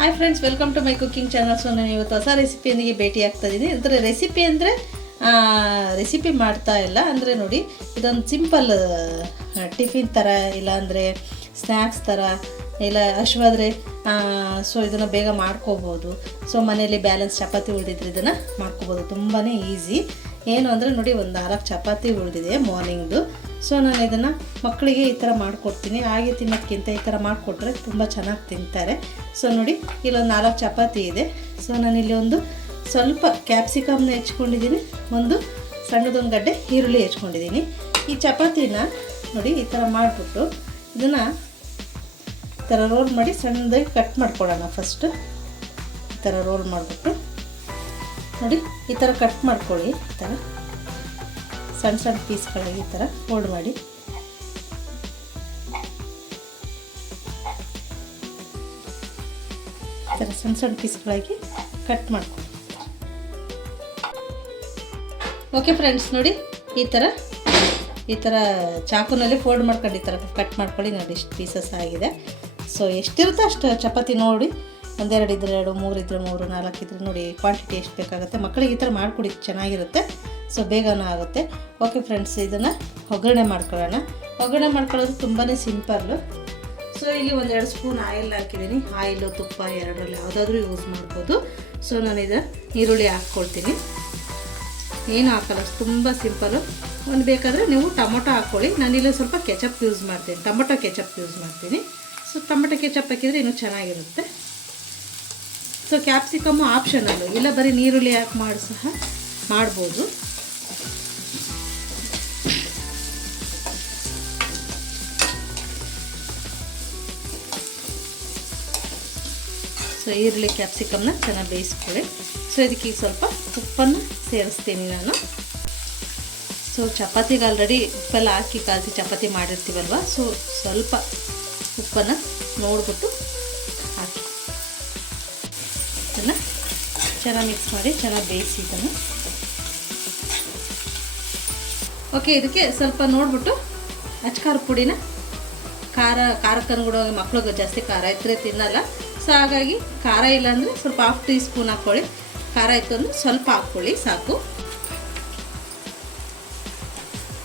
Hi friends, welcome to my cooking channel. So ನಾನು ಇವತ್ತು ಹೊಸ ರೆಸಿಪಿಯೊಂದಿಗೆ ಭೇಟಿ ಆಗ್ತಾ ಇದ್ದೀನಿ. ಅಂದರೆ ರೆಸಿಪಿ ಅಂದರೆ ರೆಸಿಪಿ ಮಾಡ್ತಾ ಇಲ್ಲ ಅಂದರೆ ನೋಡಿ, ಇದೊಂದು ಸಿಂಪಲ್ ಟಿಫಿನ್ ಥರ, ಇಲ್ಲಾಂದರೆ ಸ್ನ್ಯಾಕ್ಸ್ ಥರ, ಇಲ್ಲ ಹಶ್ವಾದ್ರೆ ಸೊ ಇದನ್ನು ಬೇಗ ಮಾಡ್ಕೋಬೋದು. ಸೊ ಮನೆಯಲ್ಲಿ ಬ್ಯಾಲೆನ್ಸ್ ಚಪಾತಿ ಉಳಿದಿದ್ರೆ ಇದನ್ನು ಮಾಡ್ಕೋಬೋದು. ತುಂಬಾ ಈಸಿ. ಏನು ಅಂದರೆ ನೋಡಿ, ಒಂದು 4 ಚಪಾತಿ ಉಳಿದಿದೆ ಮಾರ್ನಿಂಗ್ದು. ಸೊ ನಾನು ಇದನ್ನು ಮಕ್ಕಳಿಗೆ ಈ ಥರ ಮಾಡಿಕೊಡ್ತೀನಿ. ಹಾಗೆ ತಿನ್ನೋದಕ್ಕಿಂತ ಈ ಥರ ಮಾಡಿಕೊಟ್ರೆ ತುಂಬ ಚೆನ್ನಾಗಿ ತಿಂತಾರೆ. ಸೊ ನೋಡಿ, ಇಲ್ಲೊಂದು 4 ಚಪಾತಿ ಇದೆ. ಸೊ ನಾನಿಲ್ಲಿ ಒಂದು ಸ್ವಲ್ಪ ಕ್ಯಾಪ್ಸಿಕಮ್ನ ಹೆಚ್ಕೊಂಡಿದ್ದೀನಿ, ಒಂದು ಸಣ್ಣದೊಂದು ಗಡ್ಡೆ ಈರುಳ್ಳಿ ಹೆಚ್ಕೊಂಡಿದ್ದೀನಿ. ಈ ಚಪಾತಿನ ನೋಡಿ ಈ ಥರ ಮಾಡಿಬಿಟ್ಟು ಇದನ್ನು ಈ ಥರ ರೋಲ್ ಮಾಡಿ ಸಣ್ಣದಾಗಿ ಕಟ್ ಮಾಡ್ಕೊಳ್ಳೋಣ. ಫಸ್ಟು ಈ ಥರ ರೋಲ್ ಮಾಡಿಬಿಟ್ಟು ನೋಡಿ ಈ ಥರ ಕಟ್ ಮಾಡ್ಕೊಳ್ಳಿ. ಈ ಥರ ಸಣ್ಣ ಸಣ್ಣ ಪೀಸ್ಗಳಾಗಿ ಈ ಥರ ಫೋಲ್ಡ್ ಮಾಡಿ ಈ ಥರ ಸಣ್ಣ ಸಣ್ಣ ಪೀಸ್ಗಳಾಗಿ ಕಟ್ ಮಾಡ್ಕೊಳ್ಳಿ. ಓಕೆ ಫ್ರೆಂಡ್ಸ್, ನೋಡಿ ಈ ಥರ ಚಾಕುನಲ್ಲಿ ಫೋಲ್ಡ್ ಮಾಡ್ಕೊಂಡು ಈ ಥರ ಕಟ್ ಮಾಡ್ಕೊಳ್ಳಿ. ನೋಡಿ ಇಷ್ಟು ಪೀಸಸ್ ಆಗಿದೆ. ಸೊ ಎಷ್ಟಿರುತ್ತೋ ಅಷ್ಟು ಚಪಾತಿ ನೋಡಿ, 1 2 ಇದ್ದರೆ 2, 3 ಇದ್ದರೆ 3, 4 ಇದ್ದರೆ ನೋಡಿ ಕ್ವಾಂಟಿಟಿ ಎಷ್ಟು ಬೇಕಾಗುತ್ತೆ. ಮಕ್ಕಳಿಗೆ ಈ ಥರ ಮಾಡಿಕೊಡಿ, ಚೆನ್ನಾಗಿರುತ್ತೆ. ಸೊ ಬೇಗನೂ ಆಗುತ್ತೆ. ಓಕೆ ಫ್ರೆಂಡ್ಸ್, ಇದನ್ನು ಒಗ್ಗರಣೆ ಮಾಡ್ಕೊಳ್ಳೋಣ. ಒಗ್ಗರಣೆ ಮಾಡ್ಕೊಳ್ಳೋದು ತುಂಬಾ ಸಿಂಪಲ್ಲು. ಸೊ ಇಲ್ಲಿ 1-2 ಸ್ಪೂನ್ ಆಯಿಲ್ ಹಾಕಿದ್ದೀನಿ. ಆಯಿಲು ತುಪ್ಪ ಎರಡರಲ್ಲಿ ಯಾವುದಾದ್ರೂ ಯೂಸ್ ಮಾಡ್ಬೋದು. ಸೊ ನಾನು ಈರುಳ್ಳಿ ಹಾಕ್ಕೊಳ್ತೀನಿ. ಏನು ಹಾಕಲ್ಲ, ತುಂಬ ಸಿಂಪಲ್ಲು. ಒಂದು ಬೇಕಾದರೆ ನೀವು ಟೊಮೊಟೊ ಹಾಕ್ಕೊಳ್ಳಿ. ನಾನಿಲ್ಲಿ ಸ್ವಲ್ಪ ಕೆಚಪ್ ಯೂಸ್ ಮಾಡ್ತೀನಿ, ಟೊಮೊಟೊ ಕೆಚಪ್ ಯೂಸ್ ಮಾಡ್ತೀನಿ. ಸೊ ಟೊಮೊಟೊ ಕೆಚಪ್ ಹಾಕಿದರೆ ಇನ್ನೂ ಚೆನ್ನಾಗಿರುತ್ತೆ. ಸೊ ಕ್ಯಾಪ್ಸಿಕಮ್ಮು ಆಪ್ಷನಲ್ಲು, ಇಲ್ಲ ಬರೀ ಈರುಳ್ಳಿ ಹಾಕಿ ಮಾಡಿ ಸಹ ಮಾಡ್ಬೋದು. ಸೊ ಈರುಳ್ಳಿ ಕ್ಯಾಪ್ಸಿಕಮ್ನ ಚೆನ್ನಾಗಿ ಬೇಯಿಸ್ಕೊಳ್ಳಿ. ಸೊ ಇದಕ್ಕೆ ಸ್ವಲ್ಪ ಉಪ್ಪನ್ನು ಸೇರಿಸ್ತೀನಿ ನಾನು. ಸೊ ಚಪಾತಿಗೆ ಆಲ್ರೆಡಿ ಉಪ್ಪೆಲ್ಲ ಹಾಕಿ ಕಾಲ್ಸಿ ಚಪಾತಿ ಮಾಡಿರ್ತೀವಲ್ವ. ಸೊ ಸ್ವಲ್ಪ ಉಪ್ಪನ್ನು ನೋಡಿಬಿಟ್ಟು ಹಾಕಿ ಇದನ್ನು ಚೆನ್ನಾಗಿ ಮಿಕ್ಸ್ ಮಾಡಿ ಚೆನ್ನಾಗಿ ಬೇಯಿಸಿ ಇದನ್ನು. ಓಕೆ, ಇದಕ್ಕೆ ಸ್ವಲ್ಪ ನೋಡಿಬಿಟ್ಟು ಅಚ್ಕಾರ ಪುಡಿನ ಖಾರಕ್ಕೆ ಅನುಗುಣವಾಗಿ, ಮಕ್ಳಿಗೆ ಜಾಸ್ತಿ ಖಾರ ಇದ್ದರೆ ತಿನ್ನಲ್ಲ. ಸೊ ಹಾಗಾಗಿ ಖಾರ ಇಲ್ಲಾಂದರೆ ಸ್ವಲ್ಪ 1/2 ಟೀ ಸ್ಪೂನ್ ಹಾಕ್ಕೊಳ್ಳಿ. ಖಾರ ಇತ್ತು ಅಂದರೆ ಸ್ವಲ್ಪ ಹಾಕ್ಕೊಳ್ಳಿ, ಸಾಕು.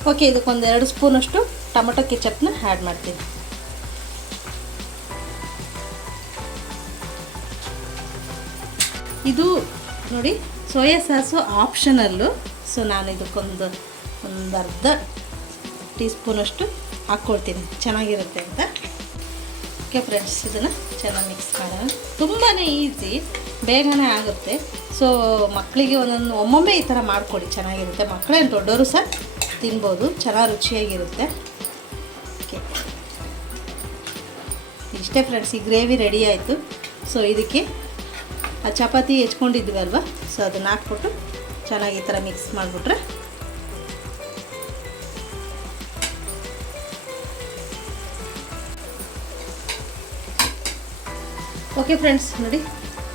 ಓಕೆ, ಇದಕ್ಕೊಂದು 2 ಸ್ಪೂನಷ್ಟು ಟೊಮೊಟೊ ಕೆಚಪ್ನ ಆ್ಯಡ್ ಮಾಡ್ತೀನಿ. ಇದು ನೋಡಿ ಸೋಯಾ ಸಾಸು ಆಪ್ಷನಲ್ಲು. ಸೊ ನಾನು ಇದಕ್ಕೊಂದು ಅರ್ಧ ಟೀ ಸ್ಪೂನಷ್ಟು ಹಾಕ್ಕೊಳ್ತೀನಿ, ಚೆನ್ನಾಗಿರುತ್ತೆ ಅಂತ. ಓಕೆ ಫ್ರೆಂಡ್ಸ್, ಇದನ್ನು ಚೆನ್ನಾಗಿ ಮಿಕ್ಸ್ ಮಾಡೋಣ. ತುಂಬಾ ಈಸಿ, ಬೇಗನೆ ಆಗುತ್ತೆ. ಸೊ ಮಕ್ಕಳಿಗೆ ಒಮ್ಮೊಮ್ಮೆ ಈ ಥರ ಮಾಡಿಕೊಡಿ, ಚೆನ್ನಾಗಿರುತ್ತೆ. ಮಕ್ಕಳೇನು ದೊಡ್ಡವರು ಸಹ ತಿನ್ಬೋದು, ಚೆನ್ನಾಗಿ ರುಚಿಯಾಗಿರುತ್ತೆ. ಓಕೆ, ಇಷ್ಟೇ ಫ್ರೆಂಡ್ಸ್, ಈ ಗ್ರೇವಿ ರೆಡಿ ಆಯಿತು. ಸೊ ಇದಕ್ಕೆ ಆ ಚಪಾತಿ ಹೆಚ್ಕೊಂಡಿದ್ವಲ್ವ, ಸೊ ಅದನ್ನು ಹಾಕ್ಬಿಟ್ಟು ಚೆನ್ನಾಗಿ ಈ ಥರ ಮಿಕ್ಸ್ ಮಾಡಿಬಿಟ್ರೆ ಓಕೆ ಫ್ರೆಂಡ್ಸ್, ನೋಡಿ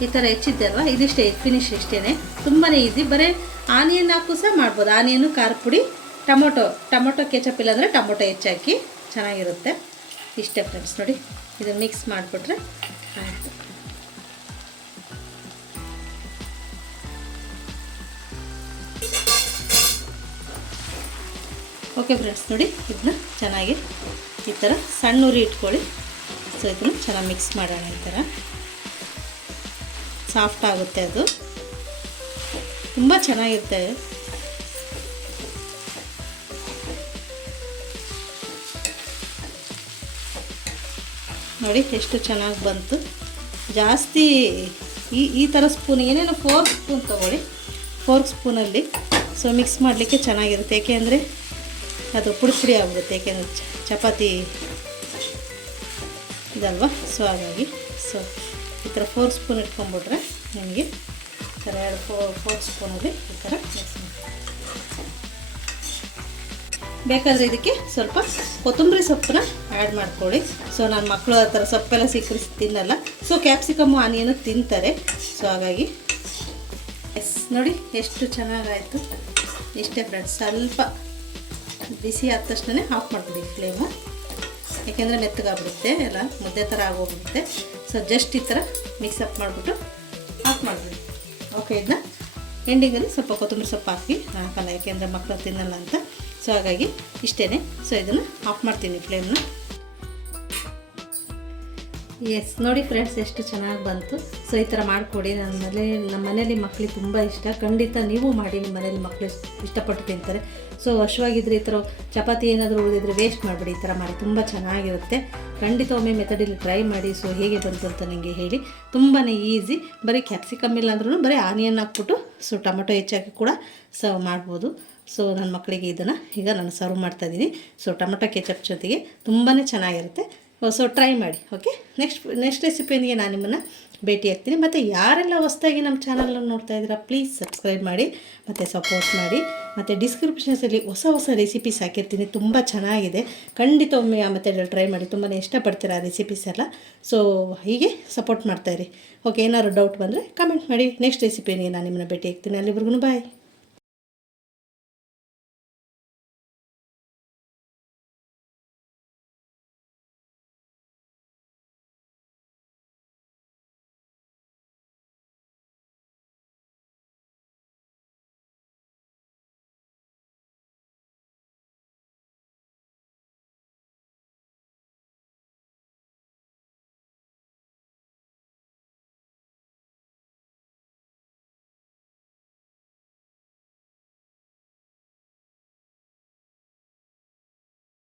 ಈ ಥರ ಹೆಚ್ಚಿದ್ದೆ ಅಲ್ವಾ, ಇದಿಷ್ಟೇ, ಫಿನಿಶ್ ಇಷ್ಟೇ. ತುಂಬಾ ಈಸಿ. ಬರೀ ಆನಿಯನ್ ಹಾಕು ಸಹ ಮಾಡ್ಬೋದು. ಆನಿಯನ್ನು, ಖಾರ ಪುಡಿ, ಟೊಮೊಟೊ ಕೆಚಪ್ ಇಲ್ಲಾಂದರೆ ಟೊಮೊಟೊ ಹೆಚ್ಚಾಕಿ ಚೆನ್ನಾಗಿರುತ್ತೆ. ಇಷ್ಟೇ ಫ್ರೆಂಡ್ಸ್, ನೋಡಿ ಇದನ್ನು ಮಿಕ್ಸ್ ಮಾಡಿಬಿಟ್ರೆ ಆಯಿತು. ಓಕೆ ಫ್ರೆಂಡ್ಸ್, ನೋಡಿ ಇದನ್ನ ಚೆನ್ನಾಗಿ ಈ ಥರ ಸಣ್ಣ ಉರಿ ಇಟ್ಕೊಳ್ಳಿ. ಸೊ ಇದನ್ನು ಚೆನ್ನಾಗಿ ಮಿಕ್ಸ್ ಮಾಡೋಣ. ಈ ಥರ ಸಾಫ್ಟ್ ಆಗುತ್ತೆ, ಅದು ತುಂಬ ಚೆನ್ನಾಗಿರುತ್ತೆ. ನೋಡಿ ಎಷ್ಟು ಚೆನ್ನಾಗಿ ಬಂತು. ಜಾಸ್ತಿ ಈ ಥರ ಸ್ಪೂನ್, ಏನೇನು 4 ಸ್ಪೂನ್ ತೊಗೊಳ್ಳಿ. 4 ಸ್ಪೂನಲ್ಲಿ ಸೊ ಮಿಕ್ಸ್ ಮಾಡಲಿಕ್ಕೆ ಚೆನ್ನಾಗಿರುತ್ತೆ. ಏಕೆಂದರೆ ಅದು ಪುಡಿ ಆಗ್ಬಿಡುತ್ತೆ, ಏಕೆಂದರೆ ಚಪಾತಿ ಇದಲ್ವ. ಸೊ ಹಾಗಾಗಿ ಸೊ ಈ ಥರ 4 ಸ್ಪೂನ್ ಇಟ್ಕೊಂಡ್ಬಿಟ್ರೆ ನಿಮಗೆ ಈ ಥರ 4 ಸ್ಪೂನಲ್ಲಿ ಈ ಥರ ಮಿಕ್ಸ್ ಮಾಡಿ. ಬೇಕಾದರೆ ಇದಕ್ಕೆ ಸ್ವಲ್ಪ ಕೊತ್ತಂಬರಿ ಸೊಪ್ಪನ್ನ ಆ್ಯಡ್ ಮಾಡ್ಕೊಳ್ಳಿ. ಸೊ ನನ್ನ ಮಕ್ಕಳು ಆ ಥರ ಸೊಪ್ಪೆಲ್ಲ ಸಿಕ್ಕಿ ತಿನ್ನಲ್ಲ. ಸೊ ಕ್ಯಾಪ್ಸಿಕಮ್ಮು ಆನಿಯನು ತಿಂತಾರೆ. ಸೊ ಹಾಗಾಗಿ ನೋಡಿ ಎಷ್ಟು ಚೆನ್ನಾಗಾಯಿತು. ಇಷ್ಟೇ ಫ್ರೆಂಡ್ಸ್, ಸ್ವಲ್ಪ ಬಿಸಿ ಆದ ತಕ್ಷಣ ಆಫ್ ಮಾಡಿಬಿಡಿ ಫ್ಲೇಮು. ಯಾಕೆಂದರೆ ಮೆತ್ತಗಾಗ್ಬಿಡುತ್ತೆ, ಎಲ್ಲ ಮುದ್ದೆ ಥರ ಆಗೋಗ್ಬಿಡುತ್ತೆ. ಸೊ ಜಸ್ಟ್ ಈ ಥರ ಮಿಕ್ಸಪ್ ಮಾಡಿಬಿಟ್ಟು ಆಫ್ ಮಾಡಿಬಿಡಿ. ಓಕೆ, ಇದನ್ನ ಎಂಡಿಂಗಲ್ಲಿ ಸ್ವಲ್ಪ ಕೊತ್ತಂಬರಿ ಸೊಪ್ಪು ಹಾಕಿ ಹಾಕಲ್ಲ, ಯಾಕೆಂದರೆ ಮಕ್ಕಳು ತಿನ್ನಲ್ಲ ಅಂತ. ಸೊ ಹಾಗಾಗಿ ಇಷ್ಟೇ. ಸೊ ಇದನ್ನು ಆಫ್ ಮಾಡ್ತೀನಿ ಫ್ಲೇಮ್ನ. ಎಸ್, ನೋಡಿ ಫ್ರೆಂಡ್ಸ್ ಎಷ್ಟು ಚೆನ್ನಾಗಿ ಬಂತು. ಸೊ ಈ ಥರ ಮಾಡಿಕೊಡಿ. ನಮ್ಮ ಮನೇಲಿ ಮಕ್ಕಳಿಗೆ ತುಂಬ ಇಷ್ಟ. ಖಂಡಿತ ನೀವು ಮಾಡಿ, ನಿಮ್ಮ ಮನೇಲಿ ಮಕ್ಕಳು ಇಷ್ಟಪಟ್ಟು ತಿಂತಾರೆ. ಸೊ ಹಶ್ವಾಗಿದ್ರೆ ಈ ಥರ ಚಪಾತಿ ಏನಾದರೂ ಉಳಿದಿದ್ರೆ ವೇಸ್ಟ್ ಮಾಡಿಬಿಡಿ, ಈ ಥರ ಮಾಡಿ ತುಂಬ ಚೆನ್ನಾಗಿರುತ್ತೆ. ಖಂಡಿತ ಒಮ್ಮೆ ಮೆಥಡಲ್ಲಿ ಟ್ರೈ ಮಾಡಿ. ಸೊ ಹೇಗೆ ಬಂತು ಅಂತ ನನಗೆ ಹೇಳಿ. ತುಂಬಾ ಈಸಿ. ಬರೀ ಕ್ಯಾಪ್ಸಿಕಮ್ ಇಲ್ಲ ಅಂದ್ರೂ ಬರೀ ಆನಿಯನ್ ಹಾಕ್ಬಿಟ್ಟು ಸೊ ಟೊಮೆಟೊ ಹೆಚ್ಚಾಕಿ ಕೂಡ ಸರ್ವ್ ಮಾಡ್ಬೋದು. ಸೊ ನನ್ನ ಮಕ್ಕಳಿಗೆ ಇದನ್ನು ಈಗ ನಾನು ಸರ್ವ್ ಮಾಡ್ತಾಯಿದ್ದೀನಿ. ಸೊ ಟೊಮೆಟೊ ಕೆಚಪ್ ಜೊತೆಗೆ ತುಂಬಾ ಚೆನ್ನಾಗಿರುತ್ತೆ. ಸೊ ಟ್ರೈ ಮಾಡಿ. ಓಕೆ, ನೆಕ್ಸ್ಟ್ ರೆಸಿಪಿಯೊಂದಿಗೆ ನಾನು ನಿಮ್ಮನ್ನು ಭೇಟಿ ಆಗ್ತೀನಿ. ಮತ್ತು ಯಾರೆಲ್ಲ ಹೊಸದಾಗಿ ನಮ್ಮ ಚಾನಲ್ನ ನೋಡ್ತಾ ಇದ್ದೀರಾ ಪ್ಲೀಸ್ ಸಬ್ಸ್ಕ್ರೈಬ್ ಮಾಡಿ ಮತ್ತು ಸಪೋರ್ಟ್ ಮಾಡಿ. ಮತ್ತು ಡಿಸ್ಕ್ರಿಪ್ಷನ್ಸಲ್ಲಿ ಹೊಸ ರೆಸಿಪೀಸ್ ಹಾಕಿರ್ತೀನಿ, ತುಂಬ ಚೆನ್ನಾಗಿದೆ. ಖಂಡಿತ ಒಮ್ಮೆ ಆ ಮೆಥಡಲ್ಲಿ ಟ್ರೈ ಮಾಡಿ, ತುಂಬಾ ಇಷ್ಟಪಡ್ತೀರಾ ಆ ರೆಸಿಪೀಸ್ ಎಲ್ಲ. ಸೊ ಹೀಗೆ ಸಪೋರ್ಟ್ ಮಾಡ್ತಾಯಿರಿ. ಓಕೆ, ಏನಾದ್ರು ಡೌಟ್ ಬಂದರೆ ಕಮೆಂಟ್ ಮಾಡಿ. ನೆಕ್ಸ್ಟ್ ರೆಸಿಪಿಯೊಂದಿಗೆ ನಾನು ನಿಮ್ಮನ್ನು ಭೇಟಿ ಆಗ್ತೀನಿ. ಅಲ್ಲಿವರೆಗೂ ಬಾಯ್.